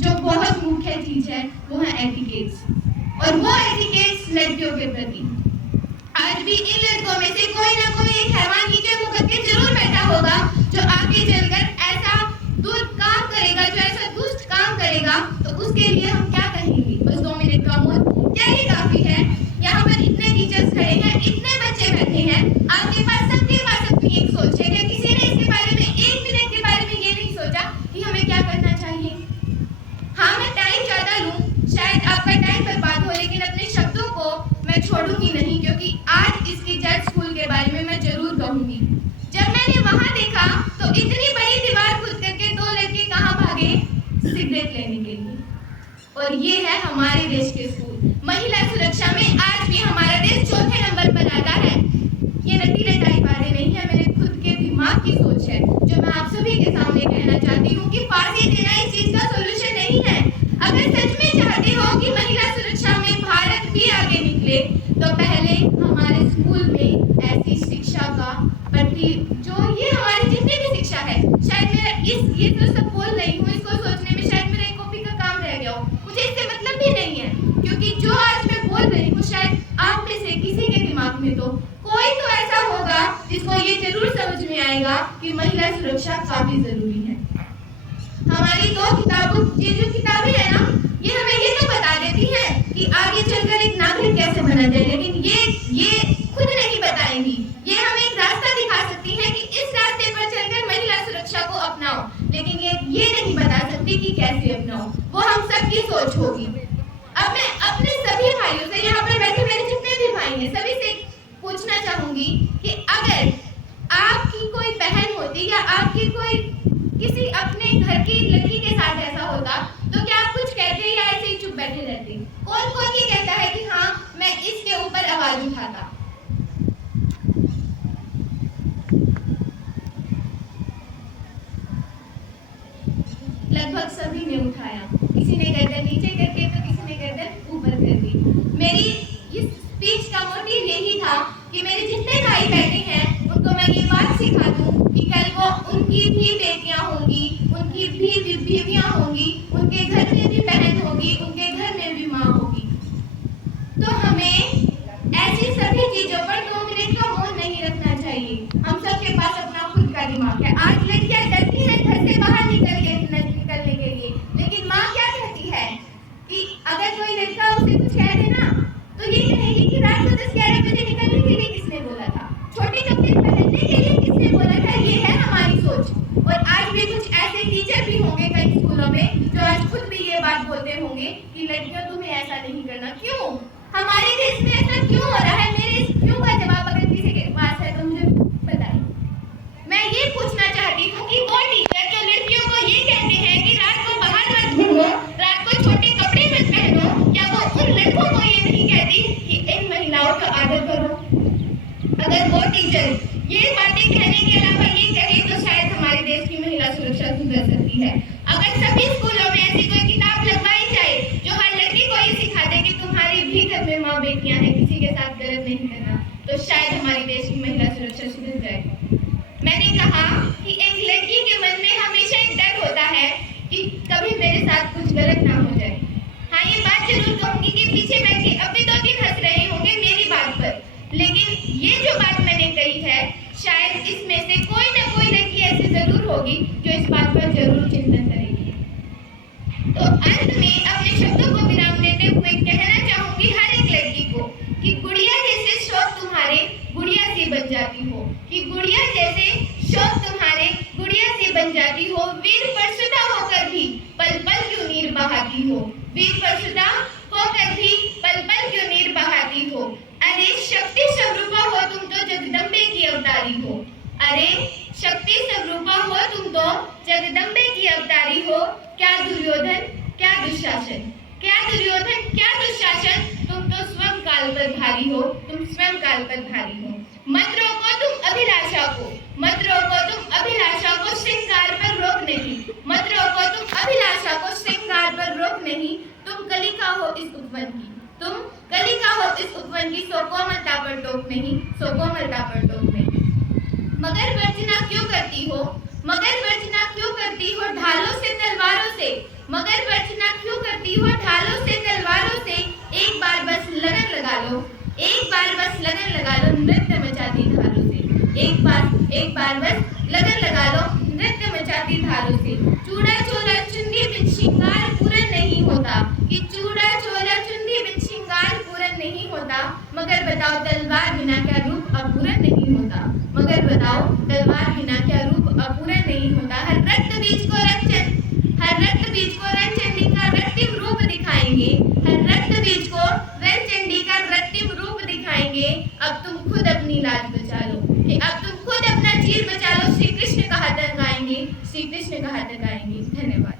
जो बहुत मुख्य चीज है वो है एटिकेट्स, और वो एटिकेट्स लड़कियों के प्रति। आज भी इन लड़कों में से कोई ना कोई एक हैवान नीचे मुंह करके जरूर बैठा होगा जो आगे चलकर ऐसा दुष्ट काम करेगा, जो ऐसा दुष्ट काम करेगा, तो उसके लिए हम क्या कहेंगे? बस 2 मिनट का मौन क्या ही काफी है? यहाँ पर इतने टीचर्स खड़े हैं, इतने बच्चे बैठे हैं, आपके पास सबके पास अपनी एक सोच है। क्या किसी ने इसके बारे में 1 मिनट के बारे में ये नहीं सोचा कि हमें क्या करना चाहिए? हाँ, मैं टाइम ज्यादा लूं, शायद आपका टाइम बर्बाद हो, लेकिन अपने शब्दों को मैं छोड़ूंगी नहीं, क्योंकि आज इसकी जज स्कूल के बारे में मैं जरूर कहूंगी। जब मैंने वहां देखा तो इतनी बड़ी दीवार खुद करके 2 लड़के कहाँ भागे? सिगरेट लेने के लिए। और ये है हमारे देश के स्कूल। महिला सुरक्षा में आज भी हमारा देश चौथे नंबर पर आता है। ये रटीले टाइप बातें नहीं है, मेरे खुद के दिमाग की सोच है, जो मैं आप सभी के सामने कहना चाहती हूँ कि फांसी देना इस चीज का सोल्यूशन नहीं है। अगर सच में चाहते हो कि महिला सुरक्षा में भारत भी आगे निकले, तो पहले हमारे स्कूल में ऐसी शिक्षा का प्रति, जो ये हमारी जितनी भी शिक्षा है, शायद मेरा ये तो सब बोल रही हूँ, इसको सोचने में शायद मेरा एक कॉपी का काम रह गया हो, मुझे इससे मतलब भी नहीं है, क्योंकि जो आज मैं बोल रही हूँ शायद आप में से किसी के दिमाग में तो कोई तो ऐसा होगा जिसको ये जरूर समझ में आएगा कि महिला सुरक्षा काफी जरूरी है। हमारी 2 किताबों, ये जो किताबें है ना, ये हमें ये तो बता देती है कि आगे चलकर एक नागरिक कैसे बना जाए, लेकिन ये खुद नहीं बताएंगी। ये हमें एक रास्ता दिखा सकती है कि इस रास्ते पर चलकर महिला सुरक्षा को अपनाओ, लेकिन ये नहीं बता सकती कि कैसे अपनाओ। वो हम सबकी सोच होगी। अब मैं अपने सभी भाइयों से, यहाँ पर बैठे मेरे जितने भी भाई हैं, सभी से पूछना चाहूंगी कि अगर आपकी कोई बहन होती या आपकी कोई किसी अपने घर की लड़की के साथ ऐसा होता, तो क्या आप कुछ कहते या ऐसे ही चुप बैठे रहते? कौन कौन ये कहता है कि हाँ मैं इसके ऊपर आवाज उठाता? लगभग सभी ने उठाया, किसी ने गर्दन नीचे करके तो किसी ने गर्दन ऊपर कर दी। मेरी इस स्पीच का मोटिव यही था कि मेरे जितने भाई बैठे हैं उनको मैं ये बात सिखा दूं कि कल को उनकी भी बेटियां होंगी, उनकी भी बीवियां होंगी, उनके घर में भी बहन होगी, उनके घर में भी माँ होगी। तो हमें ऐसी सभी चीजों पर 2 मिनट का मौन नहीं रखना चाहिए। हम सबके पास अपना खुद का दिमाग है। आज लड़कियां डरती हैं घर से बाहर निकलने के लिए, लेकिन माँ क्या कहती है कि अगर कोई लड़का उसे कुछ कह दे ना, तो ये कहेगी कि रात को 10-11 बजे निकलने के लिए किसने बोला था, छोटे कपड़े पहनने के लिए किसने बोला था। ये है हमारी सोच। और आज भी कुछ ऐसे टीचर भी होंगे कई स्कूलों में जो आज खुद भी ये बात बोलते होंगे कि लड़कियों तुम्हें ऐसा नहीं करना। क्यों हमारे देश में ऐसा क्यों हो रहा है? मेरे इस क्यों का जवाब अगर किसी के पास है तो मुझे बताएं। मैं ये पूछना चाहती हूँ कि वो टीचर जो लड़कियों को ये कहते हैं कि रात को बाहर मत घूमो, रात को छोटे कपड़े मत पहनो, क्या वो उन लड़कों को ये नहीं कहती कि इन महिलाओं का आदर करो? अगर वो टीचर ये बातें कहने के अलावा ये कहे तो शायद हमारे देश की महिला सुरक्षा सुधर सकती है। अगर सभी स्कूलों में ऐसी कोई किताब लगवाई जाए जो हर लड़की को ये सिखा दे कि तुम्हारे भी घर में माँ बेटियां हैं, किसी के साथ गलत नहीं करना, तो शायद हमारे देश की महिला सुरक्षा सुधर जाए। मैंने कहा कि एक लड़की के मन में हमेशा एक डर होता है कि कभी मेरे साथ कुछ गलत ना हो जाए। हाँ, ये बात जरूर कहूंगी कि पीछे बैठे अभी 2-3 हंस रहे होंगे मेरी बात पर, लेकिन ये जो बात मैंने कही है शायद इसमें से कोई ना कोई लड़की ऐसी जरूर होगी जो इस बात पर जरूर चिंतन करेगी। तो अंत में अपने शब्दों को विराम देते हुए कहना चाहूंगी हर एक लड़की को कि गुड़िया जैसे शौक तुम्हारे गुड़िया से बन जाती हो, कि गुड़िया जैसे शौक तुम्हारे गुड़िया से बन जाती हो। वीर परशुदा होकर भी पल पल क्यों नीर बहाती हो, वीर परशुदा होकर भी पल पल क्यों नीर बहाती हो। अरे शक्ति स्वरूपा हो तुम तो जगदम्बे की अवतारी हो, अरे शक्ति स्वरूपा हो तुम तो जगदम्बे की अवतारी हो। क्या दुर्योधन क्या दुशासन, क्या दुर्योधन क्या दुशासन, तुम तो स्वयं काल पर भारी हो, तुम स्वयं काल पर भारी हो। मत रोको तुम अभिलाषा को, मत रोको तुम अभिलाषा को श्रृंगार पर रोक नहीं, मत रोको तुम अभिलाषा को श्रृंगार पर रोक नहीं। तुम कलिका हो इस उपवन की, तुम कलिका हो इस उपवन की, सो कोमलता पर टोक नहीं, सो कोमलता पर टोक नहीं। मगर वर्जना क्यों करती हो, मगर वर्जना क्यों करती हो ढालों से तलवारों से, मगर वर्जना लगा लो नृत्य मचाती धारों से। एक बार बस लगन लगा लो नृत्य मचाती धारों से। चूड़ा चोला चुन्नी बिन श्रृंगार पूरन नहीं होता, ये चूड़ा चोला चुन्नी बिन श्रृंगार पूरन नहीं होता। मगर बताओ तलवार बिना क्या रूप अपूरन नहीं होता। मगर बताओ तलवार बिना क्या रूप अपूरन नहीं होता। हर रक्त बीज को रणचंडी का रक्तिम रूप दिखाएंगे। हर रक्त बीज को रणचंडी का रक्तिम रूप दिखाएंगे। अब तुम खुद अपनी लाज बचा लो, अब तुम खुद अपना चीर बचा लो। श्री कृष्ण का हाथ गाएंगे, श्री कृष्ण का हाथ गाएंगे। धन्यवाद।